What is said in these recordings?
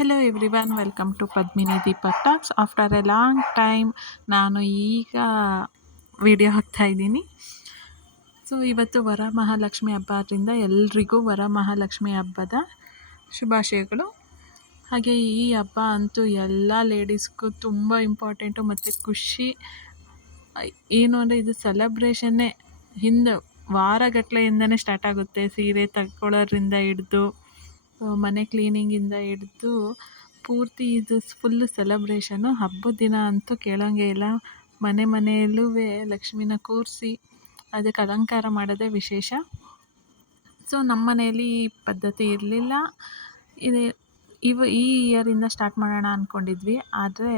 Hello everyone, welcome to Padmini Deepak talks. After a long time ನಾನು ಈಗ video ಹಾಕ್ತಾಯಿದ್ದೀನಿ. So ಇವತ್ತು ವರಮಹಾಲಕ್ಷ್ಮಿ ಹಬ್ಬ ಆದ್ದರಿಂದ ಎಲ್ರಿಗೂ ವರಮಹಾಲಕ್ಷ್ಮಿ ಹಬ್ಬದ ಶುಭಾಶಯಗಳು. ಹಾಗೆ ಈ ಹಬ್ಬ ಅಂತೂ ಎಲ್ಲ ಲೇಡೀಸ್ಗೂ ತುಂಬ ಇಂಪಾರ್ಟೆಂಟು ಮತ್ತು ಖುಷಿ. ಏನು ಅಂದರೆ ಇದು ಸೆಲೆಬ್ರೇಷನ್ನೇ ಹಿಂದೆ ವಾರಗಟ್ಟಲೆಯಿಂದನೇ ಸ್ಟಾರ್ಟ್ ಆಗುತ್ತೆ. ಸೀರೆ ತಗೊಳ್ಳೋದ್ರಿಂದ ಹಿಡ್ದು ಮನೆ ಕ್ಲೀನಿಂಗಿಂದ ಹಿಡ್ದು ಪೂರ್ತಿ ಇದು ಫುಲ್ಲು ಸೆಲೆಬ್ರೇಷನು. ಹಬ್ಬದ ದಿನ ಅಂತೂ ಕೇಳೋಂಗೆ ಇಲ್ಲ. ಮನೆಯಲ್ಲೂ ಲಕ್ಷ್ಮಿನ ಕೂರಿಸಿ ಅದಕ್ಕೆ ಅಲಂಕಾರ ಮಾಡೋದೇ ವಿಶೇಷ. ಸೊ ನಮ್ಮ ಮನೆಯಲ್ಲಿ ಈ ಪದ್ಧತಿ ಇರಲಿಲ್ಲ. ಈ ಇಯರಿಂದ ಸ್ಟಾರ್ಟ್ ಮಾಡೋಣ ಅಂದ್ಕೊಂಡಿದ್ವಿ. ಆದರೆ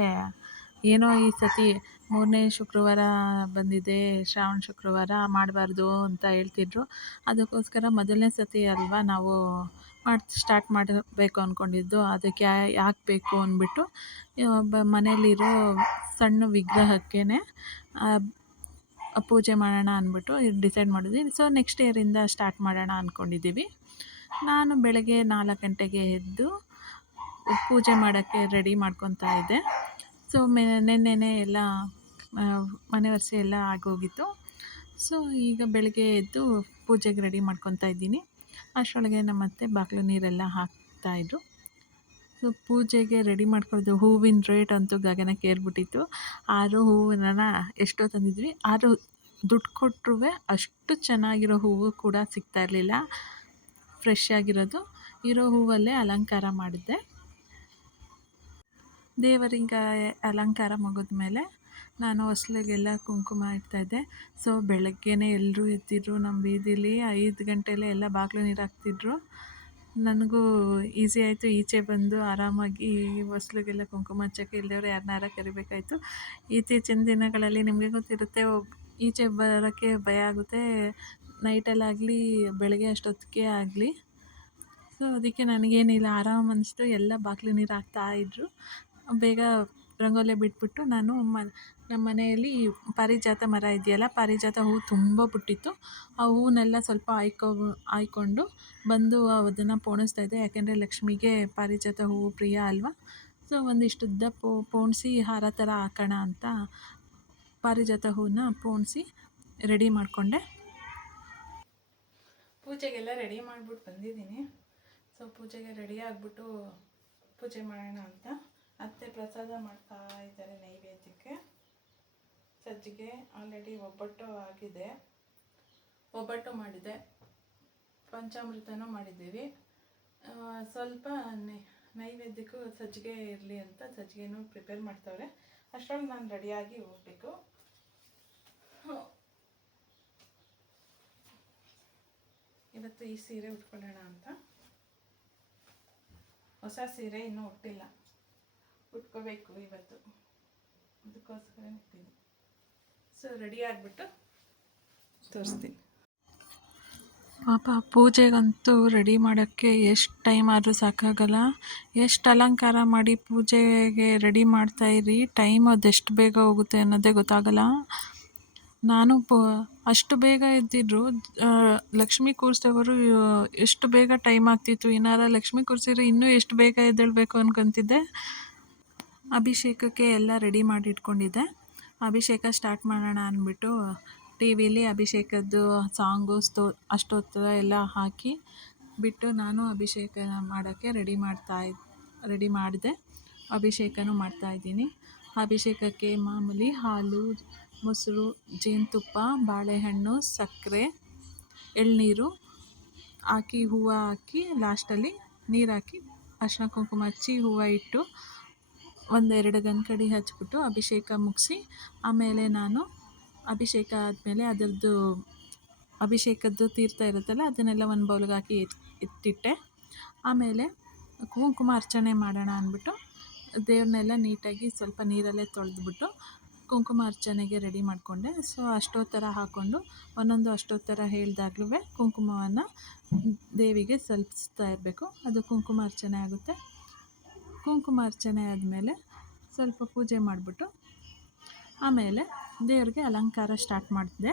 ಏನೋ ಈ ಸತಿ 3ನೇ ಶುಕ್ರವಾರ ಬಂದಿದೆ, ಶ್ರಾವಣ ಶುಕ್ರವಾರ ಮಾಡಬಾರ್ದು ಅಂತ ಹೇಳ್ತಿದ್ರು. ಅದಕ್ಕೋಸ್ಕರ ಮೊದಲನೇ ಸತಿ ಅಲ್ವಾ ನಾವು ಸ್ಟಾರ್ಟ್ ಮಾಡಬೇಕು ಅಂದ್ಕೊಂಡಿದ್ದು. ಅದಕ್ಕೆ ಯಾಕೆ ಬೇಕು ಅಂದ್ಬಿಟ್ಟು ಮನೆಯಲ್ಲಿರೋ ಸಣ್ಣ ವಿಗ್ರಹಕ್ಕೇ ಪೂಜೆ ಮಾಡೋಣ ಅಂದ್ಬಿಟ್ಟು ಡಿಸೈಡ್ ಮಾಡಿದ್ವಿ. ಸೊ ನೆಕ್ಸ್ಟ್ ಇಯರಿಂದ ಸ್ಟಾರ್ಟ್ ಮಾಡೋಣ ಅಂದ್ಕೊಂಡಿದ್ದೀವಿ. ನಾನು ಬೆಳಗ್ಗೆ 4 ಗಂಟೆಗೆ ಎದ್ದು ಪೂಜೆ ಮಾಡೋಕ್ಕೆ ರೆಡಿ ಮಾಡ್ಕೊತಾ ಇದ್ದೆ. ಸೊ ನೆನ್ನೆನೇ ಎಲ್ಲ ಮನೆ ಒರೆಸಿ ಎಲ್ಲ ಆಗೋಗಿತ್ತು. ಸೊ ಈಗ ಬೆಳಗ್ಗೆ ಎದ್ದು ಪೂಜೆಗೆ ರೆಡಿ ಮಾಡ್ಕೊತಾ ಇದ್ದೀನಿ. ಅಷ್ಟರೊಳಗೆ ನಮ್ಮ ಅತ್ತೆ ಬಾಗಿಲು ನೀರೆಲ್ಲ ಹಾಕ್ತಾಯಿದ್ರು. ಸೊ ಪೂಜೆಗೆ ರೆಡಿ ಮಾಡ್ಕೊಳ್ಳೋದು. ಹೂವಿನ ರೇಟ್ ಅಂತೂ ಗಗನಕ್ಕೆ ಏರ್ಬಿಟ್ಟಿತ್ತು. ಆದರೂ ಹೂವನ್ನ ಎಷ್ಟೋ ತಂದಿದ್ವಿ, ಆದರೂ ದುಡ್ಡು ಕೊಟ್ಟರು ಅಷ್ಟು ಚೆನ್ನಾಗಿರೋ ಹೂವು ಕೂಡ ಸಿಗ್ತಾ ಇರಲಿಲ್ಲ. ಫ್ರೆಶ್ ಆಗಿರೋದು ಇರೋ ಹೂವಲ್ಲೇ ಅಲಂಕಾರ ಮಾಡಿದ್ದೆ. ದೇವರಿಗೆ ಅಲಂಕಾರ ಮುಗಿದ್ಮೇಲೆ ನಾನು ಹೊಸ್ಲಿಗೆಲ್ಲ ಕುಂಕುಮ ಇಡ್ತಾಯಿದ್ದೆ. ಸೊ ಬೆಳಗ್ಗೆನೇ ಎಲ್ಲರೂ ಎದ್ದಿದ್ರು. ನಮ್ಮ ಬೀದಿಲಿ 5 ಗಂಟೆಲೇ ಎಲ್ಲ ಬಾಗಿಲು ನೀರು ಹಾಕ್ತಿದ್ರು. ನನಗೂ ಈಸಿ ಆಯಿತು. ಈಚೆ ಬಂದು ಆರಾಮಾಗಿ ಹೊಸ್ಲಿಗೆಲ್ಲ ಕುಂಕುಮ ಹಚ್ಚೋಕ್ಕೆ ಇಲ್ಲದವ್ರು ಯಾರನ್ನಾರ ಕರಿಬೇಕಾಯಿತು. ಇತ್ತೀಚಿನ ದಿನಗಳಲ್ಲಿ ನಿಮಗೆ ಗೊತ್ತಿರುತ್ತೆ, ಈಚೆ ಬರೋಕ್ಕೆ ಭಯ ಆಗುತ್ತೆ, ನೈಟಲ್ಲಾಗಲಿ ಬೆಳಗ್ಗೆ ಅಷ್ಟೊತ್ತಿಗೆ ಆಗಲಿ. ಸೊ ಅದಕ್ಕೆ ನನಗೇನಿಲ್ಲ, ಆರಾಮ್ ಅನಿಸ್ತು. ಎಲ್ಲ ಬಾಗಿಲು ನೀರು ಹಾಕ್ತಾಯಿದ್ರು. ಬೇಗ ರಂಗೋಲಿ ಬಿಟ್ಬಿಟ್ಟು ನಾನು ನಮ್ಮ ಮನೆಯಲ್ಲಿ ಪಾರಿಜಾತ ಮರ ಇದೆಯಲ್ಲ, ಪಾರಿಜಾತ ಹೂವು ತುಂಬ ಬಿಟ್ಟಿತ್ತು. ಆ ಹೂವನ್ನೆಲ್ಲ ಸ್ವಲ್ಪ ಆಯ್ಕೊಂಡು ಬಂದು ಅದನ್ನು ಪೋಣಿಸ್ತಾಯಿದ್ದೆ. ಯಾಕೆಂದರೆ ಲಕ್ಷ್ಮಿಗೆ ಪಾರಿಜಾತ ಹೂವು ಪ್ರಿಯ ಅಲ್ವಾ. ಸೊ ಒಂದಿಷ್ಟು ಉದ್ದ ಪೋಣಿಸಿ ಹಾರ ಥರ ಹಾಕೋಣ ಅಂತ ಪಾರಿಜಾತ ಹೂವನ್ನ ಪೋಣಿಸಿ ರೆಡಿ ಮಾಡಿಕೊಂಡೆ. ಪೂಜೆಗೆಲ್ಲ ರೆಡಿ ಮಾಡಿಬಿಟ್ಟು ಬಂದಿದ್ದೀನಿ. ಸೊ ಪೂಜೆಗೆ ರೆಡಿ ಆಗಿಬಿಟ್ಟು ಪೂಜೆ ಮಾಡೋಣ ಅಂತ ಅತ್ತೆ ಪ್ರಸಾದ ಮಾಡ್ತಾ ಇದ್ದಾರೆ. ನೈವೇದ್ಯಕ್ಕೆ ಸಜ್ಜಿಗೆ ಆಲ್ರೆಡಿ ಒಬ್ಬಟ್ಟು ಆಗಿದೆ, ಒಬ್ಬಟ್ಟು ಮಾಡಿದೆ, ಪಂಚಾಮೃತನೂ ಮಾಡಿದ್ದೀವಿ. ಸ್ವಲ್ಪ ನೈವೇದ್ಯಕ್ಕೂ ಸಜ್ಜಿಗೆ ಇರಲಿ ಅಂತ ಸಜ್ಜಿಗೆನೂ ಪ್ರಿಪೇರ್ ಮಾಡ್ತಾವ್ರೆ. ಅಷ್ಟರೊಳಗೆ ನಾನು ರೆಡಿಯಾಗಿ ಹೋಗಬೇಕು. ಇವತ್ತು ಈ ಸೀರೆ ಉಟ್ಕೊಳ್ಳೋಣ ಅಂತ. ಹೊಸ ಸೀರೆ ಇನ್ನೂ ಉಟ್ಟಿಲ್ಲ, ಉಟ್ಕೋಬೇಕು ಇವತ್ತು, ಅದಕ್ಕೋಸ್ಕರ ಇಟ್ಟಿದ್ದೀನಿ. ಸೊ ರೆಡಿ ಆಗಿಬಿಟ್ಟು ತೋರಿಸ್ತೀನಿ. ಪಾಪ ಪೂಜೆಗಂತೂ ರೆಡಿ ಮಾಡೋಕ್ಕೆ ಎಷ್ಟು ಟೈಮ್ ಆದರೂ ಸಾಕಾಗಲ್ಲ. ಎಷ್ಟು ಅಲಂಕಾರ ಮಾಡಿ ಪೂಜೆಗೆ ರೆಡಿ ಮಾಡ್ತಾಯಿರಿ, ಟೈಮ್ ಅದೆಷ್ಟು ಬೇಗ ಹೋಗುತ್ತೆ ಅನ್ನೋದೇ ಗೊತ್ತಾಗಲ್ಲ. ನಾನು ಅಷ್ಟು ಬೇಗ ಎದ್ದಿದ್ರು ಲಕ್ಷ್ಮಿ ಕೂರಿಸಿದವರು ಎಷ್ಟು ಬೇಗ ಟೈಮ್ ಆಗ್ತಿತ್ತು. ಏನಾರ ಲಕ್ಷ್ಮಿ ಕೂರಿಸಿದ್ರೆ ಇನ್ನೂ ಎಷ್ಟು ಬೇಗ ಎದ್ದೇಳಬೇಕು ಅನ್ಕೊತಿದ್ದೆ. ಅಭಿಷೇಕಕ್ಕೆ ಎಲ್ಲ ರೆಡಿ ಮಾಡಿ ಇಟ್ಕೊಂಡಿದ್ದೆ. ಅಭಿಷೇಕ ಸ್ಟಾರ್ಟ್ ಮಾಡೋಣ ಅಂದ್ಬಿಟ್ಟು ಟಿ ವಿಲಿ ಅಭಿಷೇಕದ್ದು ಸಾಂಗು ಅಷ್ಟೊತ್ತರ ಎಲ್ಲ ಹಾಕಿ ಬಿಟ್ಟು ನಾನು ಅಭಿಷೇಕ ಮಾಡೋಕ್ಕೆ ರೆಡಿ ಮಾಡಿದೆ. ಅಭಿಷೇಕನೂ ಮಾಡ್ತಾಯಿದ್ದೀನಿ. ಅಭಿಷೇಕಕ್ಕೆ ಮಾಮೂಲಿ ಹಾಲು, ಮೊಸರು, ಜೇನುತುಪ್ಪ, ಬಾಳೆಹಣ್ಣು, ಸಕ್ಕರೆ, ಎಳ್ನೀರು ಹಾಕಿ, ಹೂವು ಹಾಕಿ, ಲಾಸ್ಟಲ್ಲಿ ನೀರು ಹಾಕಿ ಅರಿಶಿನ ಕುಂಕುಮ ಹಚ್ಚಿ ಹೂವು ಇಟ್ಟು 1-2 ಗಂಕಡಿ ಹಚ್ಬಿಟ್ಟು ಅಭಿಷೇಕ ಮುಗಿಸಿ, ಆಮೇಲೆ ನಾನು ಅಭಿಷೇಕ ಆದಮೇಲೆ ಅದರದ್ದು ಅಭಿಷೇಕದ್ದು ತೀರ್ಥ ಇರುತ್ತಲ್ಲ ಅದನ್ನೆಲ್ಲ ಒಂದು ಬೌಲ್ಗೆ ಹಾಕಿ ಇಟ್ಟಿಟ್ಟೆ. ಆಮೇಲೆ ಕುಂಕುಮ ಅರ್ಚನೆ ಮಾಡೋಣ ಅಂದ್ಬಿಟ್ಟು ದೇವ್ರನ್ನೆಲ್ಲ ನೀಟಾಗಿ ಸ್ವಲ್ಪ ನೀರಲ್ಲೇ ತೊಳೆದ್ಬಿಟ್ಟು ಕುಂಕುಮ ಅರ್ಚನೆಗೆ ರೆಡಿ ಮಾಡಿಕೊಂಡೆ. ಸೊ ಅಷ್ಟೋತ್ತರ ಹಾಕ್ಕೊಂಡು ಒಂದೊಂದು ಅಷ್ಟೋತ್ತರ ಹೇಳಿದಾಗ್ಲೂ ಕುಂಕುಮವನ್ನು ದೇವಿಗೆ ಸಲ್ಲಿಸ್ತಾ ಇರಬೇಕು. ಅದು ಕುಂಕುಮ ಅರ್ಚನೆ ಆಗುತ್ತೆ. ಕುಂಕುಮ ಅರ್ಚನೆ ಆದಮೇಲೆ ಸ್ವಲ್ಪ ಪೂಜೆ ಮಾಡಿಬಿಟ್ಟು ಆಮೇಲೆ ದೇವ್ರಿಗೆ ಅಲಂಕಾರ ಸ್ಟಾರ್ಟ್ ಮಾಡಿದೆ.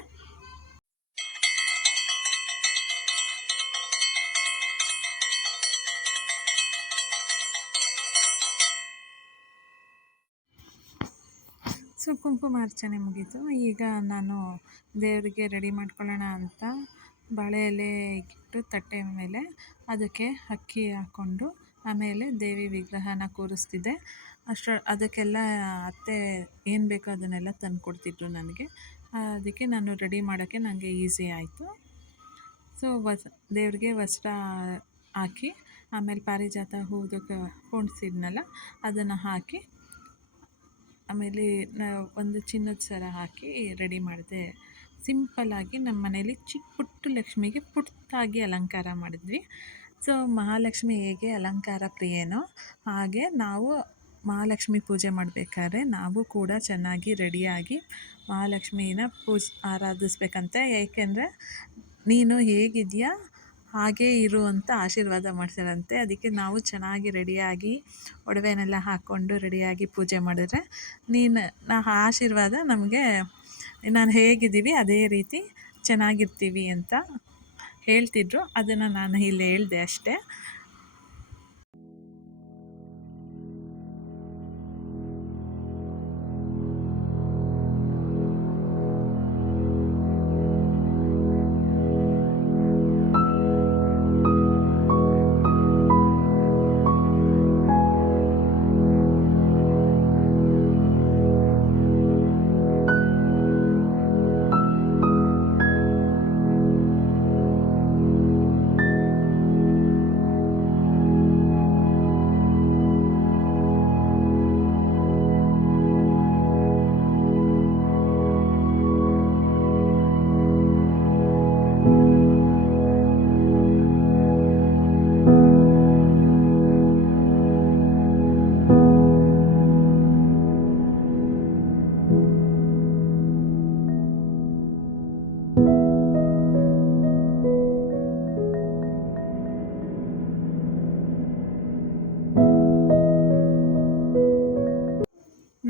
ಸೊ ಕುಂಕುಮಾರ್ಚನೆ ಮುಗೀತು. ಈಗ ನಾನು ದೇವರಿಗೆ ರೆಡಿ ಮಾಡ್ಕೊಳ್ಳೋಣ ಅಂತ ಬಾಳೆ ಎಲೆ ಇಟ್ಟು ತಟ್ಟೆ ಮೇಲೆ ಅದಕ್ಕೆ ಅಕ್ಕಿ ಹಾಕ್ಕೊಂಡು ಆಮೇಲೆ ದೇವಿ ವಿಗ್ರಹನ ಕೂರಿಸ್ತಿದ್ದೆ. ಅದಕ್ಕೆಲ್ಲ ಅತ್ತೆ ಏನು ಬೇಕೋ ಅದನ್ನೆಲ್ಲ ತಂದುಕೊಡ್ತಿದ್ರು ನನಗೆ. ಅದಕ್ಕೆ ನಾನು ರೆಡಿ ಮಾಡೋಕ್ಕೆ ನನಗೆ ಈಸಿ ಆಯಿತು. ಸೊ ದೇವ್ರಿಗೆ ವಸ್ತ್ರ ಹಾಕಿ ಆಮೇಲೆ ಪಾರಿಜಾತ ಹೂದಕ್ಕೆ ಪೋಣಿಸಿದ್ನಲ್ಲ ಅದನ್ನು ಹಾಕಿ ಆಮೇಲೆ ಒಂದು ಚಿನ್ನದ ಸರ ಹಾಕಿ ರೆಡಿ ಮಾಡಿದೆ. ಸಿಂಪಲ್ಲಾಗಿ ನಮ್ಮ ಮನೇಲಿ ಚಿಕ್ಕ ಪುಟ್ಟ ಲಕ್ಷ್ಮಿಗೆ ಪುಟ್ಟದಾಗಿ ಅಲಂಕಾರ ಮಾಡಿದ್ವಿ. ಸೊ ಮಹಾಲಕ್ಷ್ಮಿ ಹೇಗೆ ಅಲಂಕಾರ ಪ್ರಿಯನೋ ಹಾಗೆ ನಾವು ಮಹಾಲಕ್ಷ್ಮಿ ಪೂಜೆ ಮಾಡಬೇಕಾದ್ರೆ ನಾವು ಕೂಡ ಚೆನ್ನಾಗಿ ರೆಡಿಯಾಗಿ ಮಹಾಲಕ್ಷ್ಮೀನ ಆರಾಧಿಸ್ಬೇಕಂತೆ. ಏಕೆಂದರೆ ನೀನು ಹೇಗಿದೆಯಾ ಹಾಗೇ ಇರು ಅಂತ ಆಶೀರ್ವಾದ ಮಾಡ್ತಾರಂತೆ. ಅದಕ್ಕೆ ನಾವು ಚೆನ್ನಾಗಿ ರೆಡಿಯಾಗಿ ಒಡವೆನೆಲ್ಲ ಹಾಕ್ಕೊಂಡು ರೆಡಿಯಾಗಿ ಪೂಜೆ ಮಾಡಿದ್ರೆ ಆಶೀರ್ವಾದ ನಮಗೆ ನಾನು ಹೇಗಿದ್ದೀವಿ ಅದೇ ರೀತಿ ಚೆನ್ನಾಗಿರ್ತೀವಿ ಅಂತ ಹೇಳ್ತಿದ್ರು. ಅದನ್ನು ನಾನು ಇಲ್ಲಿ ಹೇಳಿದೆ ಅಷ್ಟೇ.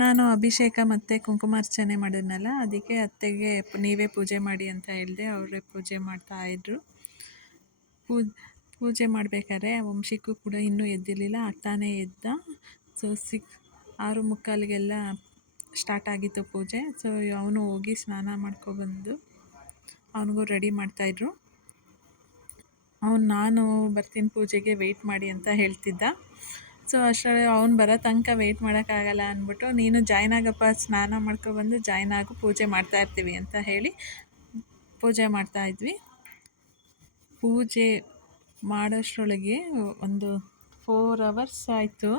ನಾನು ಅಭಿಷೇಕ ಮತ್ತು ಕುಂಕುಮಾರ್ಚನೆ ಮಾಡಿದ್ನಲ್ಲ, ಅದಕ್ಕೆ ಅತ್ತೆಗೆ ನೀವೇ ಪೂಜೆ ಮಾಡಿ ಅಂತ ಹೇಳಿದೆ. ಅವರೇ ಪೂಜೆ ಮಾಡ್ತಾಯಿದ್ರು. ಪೂಜೆ ಮಾಡಬೇಕಾದ್ರೆ ವಂಶಿಕ್ಕೂ ಕೂಡ ಇನ್ನೂ ಎದ್ದಿರಲಿಲ್ಲ, ಆಗ್ತಾನೇ ಎದ್ದ. ಸೊ 6:45ಗೆಲ್ಲ ಸ್ಟಾರ್ಟ್ ಆಗಿತ್ತು ಪೂಜೆ. ಸೊ ಅವನು ಹೋಗಿ ಸ್ನಾನ ಮಾಡ್ಕೊಬಂದು ಅವನಿಗೂ ರೆಡಿ ಮಾಡ್ತಾಯಿದ್ರು. ನಾನು ಬರ್ತೀನಿ ಪೂಜೆಗೆ ವೆಯ್ಟ್ ಮಾಡಿ ಅಂತ ಹೇಳ್ತಿದ್ದ. ಸೊ ಅಷ್ಟರಲ್ಲಿ ಅವ್ನು ಬರೋ ತನಕ ವೆಯ್ಟ್ ಮಾಡೋಕ್ಕಾಗಲ್ಲ ಅಂದ್ಬಿಟ್ಟು, ನೀನು ಜಾಯ್ನ್ ಆಗಪ್ಪ, ಸ್ನಾನ ಮಾಡ್ಕೊಬಂದು ಜಾಯ್ನ್ ಆಗು, ಪೂಜೆ ಮಾಡ್ತಾಯಿರ್ತೀವಿ ಅಂತ ಹೇಳಿ ಪೂಜೆ ಮಾಡ್ತಾಯಿದ್ವಿ. ಪೂಜೆ ಮಾಡೋಷ್ಟರೊಳಗೆ ಒಂದು 4 ಅವರ್ಸ್ ಆಯಿತು.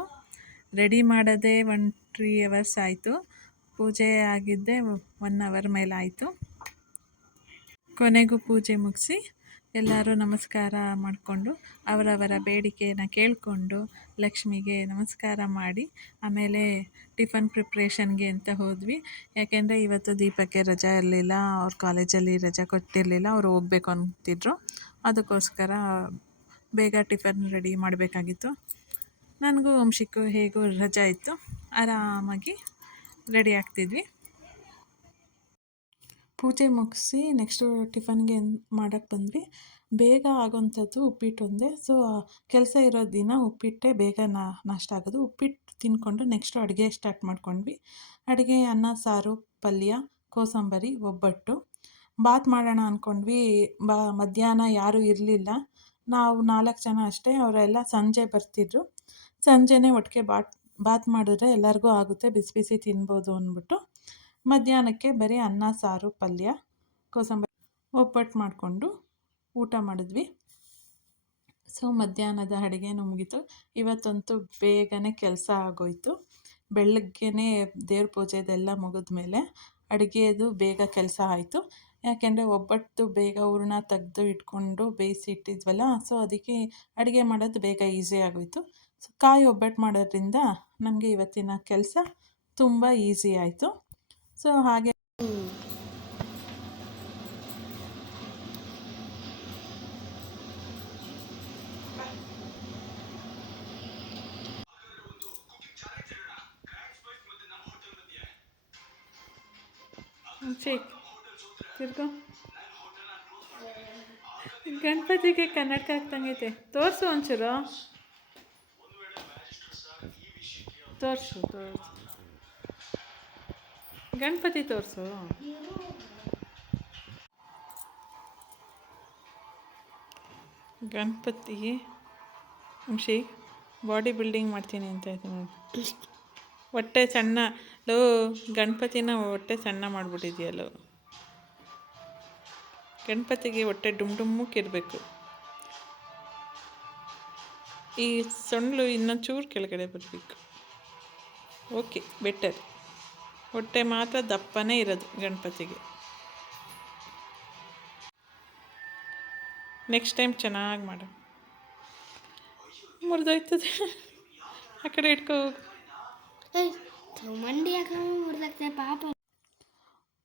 ರೆಡಿ ಮಾಡೋದೇ 3 ಅವರ್ಸ್ ಆಯಿತು. ಪೂಜೆ ಆಗಿದ್ದೇ 1 ಅವರ್ ಮೇಲೆ ಆಯಿತು. ಕೊನೆಗೂ ಪೂಜೆ ಮುಗಿಸಿ ಎಲ್ಲರೂ ನಮಸ್ಕಾರ ಮಾಡಿಕೊಂಡು ಅವರವರ ಬೇಡಿಕೆಯನ್ನು ಕೇಳಿಕೊಂಡು ಲಕ್ಷ್ಮಿಗೆ ನಮಸ್ಕಾರ ಮಾಡಿ ಆಮೇಲೆ ಟಿಫನ್ ಪ್ರಿಪ್ರೇಷನ್ಗೆ ಅಂತ ಹೋದ್ವಿ. ಯಾಕೆಂದರೆ ಇವತ್ತು ದೀಪಕ್ಕೆ ರಜೆ ಇರಲಿಲ್ಲ, ಅವ್ರ ಕಾಲೇಜಲ್ಲಿ ರಜೆ ಕೊಟ್ಟಿರಲಿಲ್ಲ, ಅವರು ಹೋಗಬೇಕು ಅಂತಿದ್ರು. ಅದಕ್ಕೋಸ್ಕರ ಬೇಗ ಟಿಫನ್ ರೆಡಿ ಮಾಡಬೇಕಾಗಿತ್ತು. ನನಗೂ ವಂಶಿಕ್ಕೂ ಹೇಗೋ ರಜೆ ಇತ್ತು, ಆರಾಮಾಗಿ ರೆಡಿ ಆಗ್ತಿದ್ವಿ. ಪೂಜೆ ಮುಗಿಸಿ ನೆಕ್ಸ್ಟು ಟಿಫನ್ಗೆ ಮಾಡೋಕ್ಕೆ ಬಂದ್ವಿ. ಬೇಗ ಆಗೋಂಥದ್ದು ಉಪ್ಪಿಟ್ಟು ಒಂದೇ. ಸೊ ಕೆಲಸ ಇರೋ ದಿನ ಉಪ್ಪಿಟ್ಟೆ ಬೇಗ ನಾಷ್ಟ ಆಗೋದು. ಉಪ್ಪಿಟ್ಟು ತಿಂದ್ಕೊಂಡು ನೆಕ್ಸ್ಟು ಅಡುಗೆ ಸ್ಟಾರ್ಟ್ ಮಾಡ್ಕೊಂಡ್ವಿ. ಅಡುಗೆ ಅನ್ನ, ಸಾರು, ಪಲ್ಯ, ಕೋಸಂಬರಿ, ಒಬ್ಬಟ್ಟು. ಬಾತ್ ಮಾಡೋಣ ಅಂದ್ಕೊಂಡ್ವಿ. ಮಧ್ಯಾಹ್ನ ಯಾರೂ ಇರಲಿಲ್ಲ, ನಾವು 4 ಜನ ಅಷ್ಟೇ. ಅವರೆಲ್ಲ ಸಂಜೆ ಬರ್ತಿದ್ರು. ಸಂಜೆನೇ ಒಟ್ಟಿಗೆ ಬಾತ್ ಮಾಡಿದ್ರೆ ಎಲ್ಲರಿಗೂ ಆಗುತ್ತೆ, ಬಿಸಿ ಬಿಸಿ ತಿನ್ಬೋದು ಅಂದ್ಬಿಟ್ಟು ಮಧ್ಯಾಹ್ನಕ್ಕೆ ಬರೀ ಅನ್ನ, ಸಾರು, ಪಲ್ಯ, ಕೋಸಂಬರಿ, ಒಬ್ಬಟ್ಟು ಮಾಡಿಕೊಂಡು ಊಟ ಮಾಡಿದ್ವಿ. ಸೊ ಮಧ್ಯಾಹ್ನದ ಅಡುಗೆನೂ ಮುಗೀತು. ಇವತ್ತಂತೂ ಬೇಗನೆ ಕೆಲಸ ಆಗೋಯಿತು. ಬೆಳಗ್ಗೆನೇ ದೇವ್ರ ಪೂಜೆದೆಲ್ಲ ಮುಗಿದ್ಮೇಲೆ ಅಡುಗೆದು ಬೇಗ ಕೆಲಸ ಆಯಿತು. ಯಾಕೆಂದರೆ ಒಬ್ಬಟ್ಟು ಬೇಗ ಹೂರಣ ತೆಗೆದು ಇಟ್ಕೊಂಡು ಬೇಯಿಸಿ ಇಟ್ಟಿದ್ವಲ್ಲ, ಸೊ ಅದಕ್ಕೆ ಅಡುಗೆ ಮಾಡೋದು ಬೇಗ ಈಸಿ ಆಗೋಯಿತು. ಸೊ ಕಾಯಿ ಒಬ್ಬಟ್ಟು ಮಾಡೋದ್ರಿಂದ ನಮಗೆ ಇವತ್ತಿನ ಕೆಲಸ ತುಂಬ ಈಸಿ ಆಯಿತು. ಸೊ ಹಾಗೆ ತಿರ್ಗೋ ಗಣಪತಿಗೆ ಕನ್ನಡಕ ಹಾಕ್ತಂಗೈತೆ. ತೋರಿಸು ಒಂಚೂರು, ತೋರಿಸು. ಗಣಪತಿ ತೋರಿಸು. ಗಣಪತಿ ಅಂಶಿ ಬಾಡಿ ಬಿಲ್ಡಿಂಗ್ ಮಾಡ್ತೀನಿ ಅಂತ ಇದ್ದೀನಿ. ಹೊಟ್ಟೆ ಸಣ್ಣ ಲೋ, ಗಣಪತಿನ ಹೊಟ್ಟೆ ಸಣ್ಣ ಮಾಡಿಬಿಟ್ಟಿದ್ಯಲ್ಲೋ. ಗಣಪತಿಗೆ ಹೊಟ್ಟೆ ಡುಮ್ಮಕ್ಕಿರಬೇಕು. ಈ ಸೊಂಡ್ಲು ಇನ್ನೊಂದು ಚೂರು ಕೆಳಗಡೆ ಬರಬೇಕು. Okay, better. ಹೊಟ್ಟೆ ಮಾತ್ರ ದಪ್ಪನೇ ಇರೋದು ಗಣಪತಿಗೆ. ನೆಕ್ಸ್ಟ್ ಟೈಮ್ ಚೆನ್ನಾಗಿ ಮಾಡು. ಮುರಿದೋಯ್ತದೆ, ಆ ಕಡೆ ಇಟ್ಕೋ.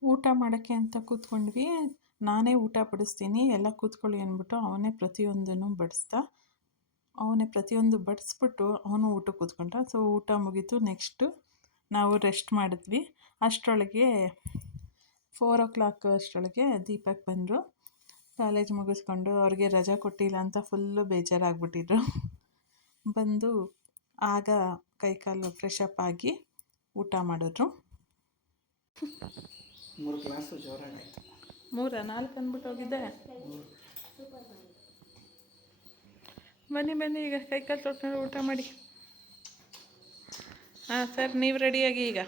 ಊಟ ಮಾಡೋಕ್ಕೆ ಅಂತ ಕೂತ್ಕೊಂಡ್ವಿ. ನಾನೇ ಊಟ ಬಡಿಸ್ತೀನಿ, ಎಲ್ಲ ಕೂತ್ಕೊಳ್ಳಿ ಅಂದ್ಬಿಟ್ಟು ಅವನೇ ಪ್ರತಿಯೊಂದನ್ನು ಬಡಿಸ್ತಾ. ಅವನೇ ಪ್ರತಿಯೊಂದು ಬಡಿಸ್ಬಿಟ್ಟು ಅವನು ಊಟಕ್ಕೆ ಕೂತ್ಕೊಂಡ. ಸೊ ಊಟ ಮುಗೀತು. ನೆಕ್ಸ್ಟು ನಾವು ರೆಸ್ಟ್ ಮಾಡಿದ್ವಿ. ಅಷ್ಟರೊಳಗೆ 4 o'clock ಅಷ್ಟರೊಳಗೆ ದೀಪಕ್ ಬಂದರು. ಕಾಲೇಜ್ ಮುಗಿಸ್ಕೊಂಡು ಅವ್ರಿಗೆ ರಜೆ ಕೊಟ್ಟಿಲ್ಲ ಅಂತ ಫುಲ್ಲು ಬೇಜಾರಾಗ್ಬಿಟ್ಟಿದ್ರು. ಬಂದು ಆಗ ಕೈಕಾಲು ಫ್ರೆಶ್ ಅಪ್ ಆಗಿ ಊಟ ಮಾಡಿದ್ರು. 3 ಕ್ಲಾಸು ಜೋರಾಗಾಯಿತು. 3 4 ಅಂದ್ಬಿಟ್ಟು ಹೋಗಿದ್ದೆ. ಬನ್ನಿ ಈಗ ಕೈಕಾಲು ತೊಳ್ಕೊಂಡು ಊಟ ಮಾಡಿ. ಹಾಂ ಸರ್, ನೀವು ರೆಡಿಯಾಗಿ ಈಗ.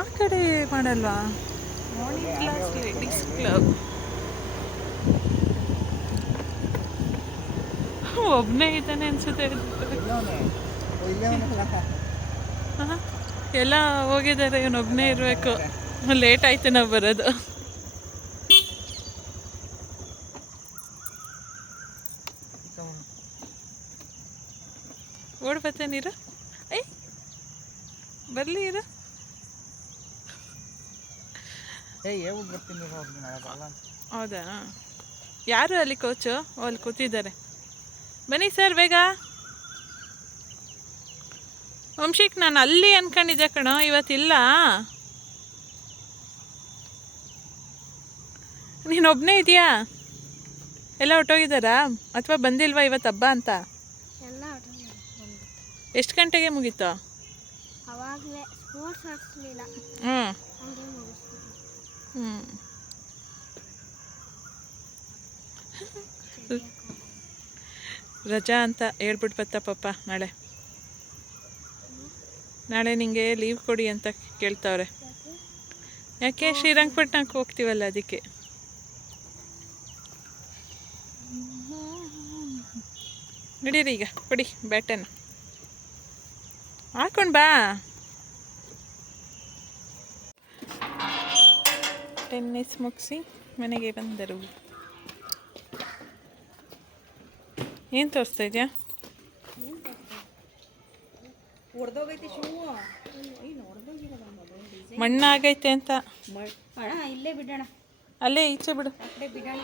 ಆ ಕಡೆ ಮಾಡಲ್ವಾ? Morning class ladies club. ಒಬ್ಬನೇ ಇದ್ದಾನೆ ಅನ್ಸುತ್ತೆ. ಎಲ್ಲ ಹೋಗಿದ್ದಾರೆ, ಇವನೊಬ್ಬನೇ ಇರಬೇಕು. ಲೇಟ್ ಆಯ್ತು ನಾವು ಬರೋದು. ಓಡ್ ಬತ್ತೆ ನೀರು. ಬರಲಿ ಇರು. ಹೌದಾ? ಯಾರು ಅಲ್ಲಿ ಕೋಚು? ಅಲ್ಲಿ ಕೂತಿದ್ದಾರೆ. ಬನ್ನಿ ಸರ್ ಬೇಗ. ವಂಶಿಕ್, ನಾನು ಅಲ್ಲಿ ಅನ್ಕೊಂಡಿದ್ದೆ ಕಣೋ, ಇವತ್ತಿಲ್ಲ. ನೀನೊಬ್ಬನೇ ಇದೆಯಾ? ಎಲ್ಲ ಹೊಟ್ಟೋಗಿದ್ದಾರಾ ಅಥವಾ ಬಂದಿಲ್ವಾ ಇವತ್ತು ಹಬ್ಬ ಅಂತ? ಎಷ್ಟು ಗಂಟೆಗೆ ಮುಗೀತು? ರಜಾ ಅಂತ ಹೇಳ್ಬಿಟ್ಟು ಬತ್ತ ಪಪ್ಪ. ನಾಳೆ ನಿಂಗೆ ಲೀವ್ ಕೊಡಿ ಅಂತ ಕೇಳ್ತಾವ್ರೆ. ಯಾಕೆ? ಶ್ರೀರಂಗಪಟ್ಟಣಕ್ಕೆ ಹೋಗ್ತೀವಲ್ಲ, ಅದಕ್ಕೆ. ನಡೀರಿ ಈಗ, ಕೊಡಿ ಬ್ಯಾಟನ್ನು ಹಾಕೊಂಡು ಬಾ. ಟೆನ್ನಿಸ್ ಮುಗಿಸಿ ಮನೆಗೆ ಬಂದರು. ಏನು ತೋರಿಸ್ತಾ ಇದೆಯಾ? ಮಣ್ಣಾಗೈತೆ ಅಂತ. ಇಲ್ಲೇ ಬಿಡೋಣ, ಅಲ್ಲೇ ಈಚೆ ಬಿಡು. ಬಿಡೋಣ.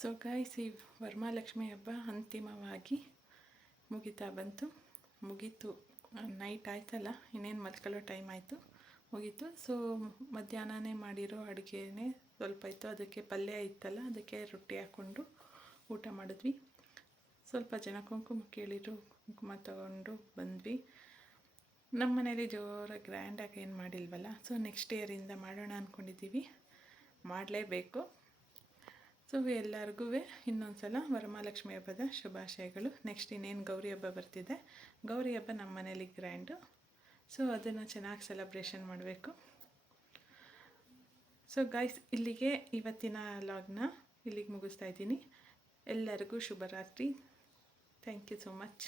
ಸೊ ಗೈಸ್, ಈ ವರಮಹಾಲಕ್ಷ್ಮಿ ಹಬ್ಬ ಅಂತಿಮವಾಗಿ ಮುಗಿತಾ ಬಂತು. ಮುಗೀತು, ನೈಟ್ ಆಯ್ತಲ್ಲ, ಇನ್ನೇನು ಮಲ್ಕೊಳ್ಳೋ ಟೈಮ್ ಆಯಿತು, ಮುಗೀತು. ಸೊ ಮಧ್ಯಾಹ್ನನೇ ಮಾಡಿರೋ ಅಡುಗೆನೇ ಸ್ವಲ್ಪ ಇತ್ತು, ಅದಕ್ಕೆ ಪಲ್ಯ ಇತ್ತಲ್ಲ, ಅದಕ್ಕೆ ರೊಟ್ಟಿ ಹಾಕ್ಕೊಂಡು ಊಟ ಮಾಡಿದ್ವಿ. ಸ್ವಲ್ಪ ಜನ ಕುಂಕುಮ ಕೇಳಿದ್ರು, ಕುಂಕುಮ ತಗೊಂಡು ಬಂದ್ವಿ. ನಮ್ಮ ಮನೇಲಿ ಜೋರಾಗಿ ಗ್ರ್ಯಾಂಡಾಗಿ ಏನು ಮಾಡಿಲ್ವಲ್ಲ, ಸೊ ನೆಕ್ಸ್ಟ್ ಇಯರಿಂದ ಮಾಡೋಣ ಅಂದ್ಕೊಂಡಿದ್ದೀವಿ, ಮಾಡಲೇಬೇಕು. ಸೊ ಎಲ್ಲರಿಗೂ ಇನ್ನೊಂದು ಸಲ ವರಮಹಾಲಕ್ಷ್ಮಿ ಹಬ್ಬದ ಶುಭಾಶಯಗಳು. ನೆಕ್ಸ್ಟ್ ಇನ್ನೇನು ಗೌರಿ ಹಬ್ಬ ಬರ್ತಿದೆ. ಗೌರಿ ಹಬ್ಬ ನಮ್ಮ ಮನೇಲಿ ಗ್ರ್ಯಾಂಡು, ಸೊ ಅದನ್ನು ಚೆನ್ನಾಗಿ ಸೆಲೆಬ್ರೇಷನ್ ಮಾಡಬೇಕು. ಸೊ ಗೈಸ್, ಇಲ್ಲಿಗೆ ಇವತ್ತಿನ ವ್ಲಾಗ್ನ ಇಲ್ಲಿಗೆ ಮುಗಿಸ್ತಾ ಇದ್ದೀನಿ. ಎಲ್ಲರಿಗೂ ಶುಭರಾತ್ರಿ. Thank you so much.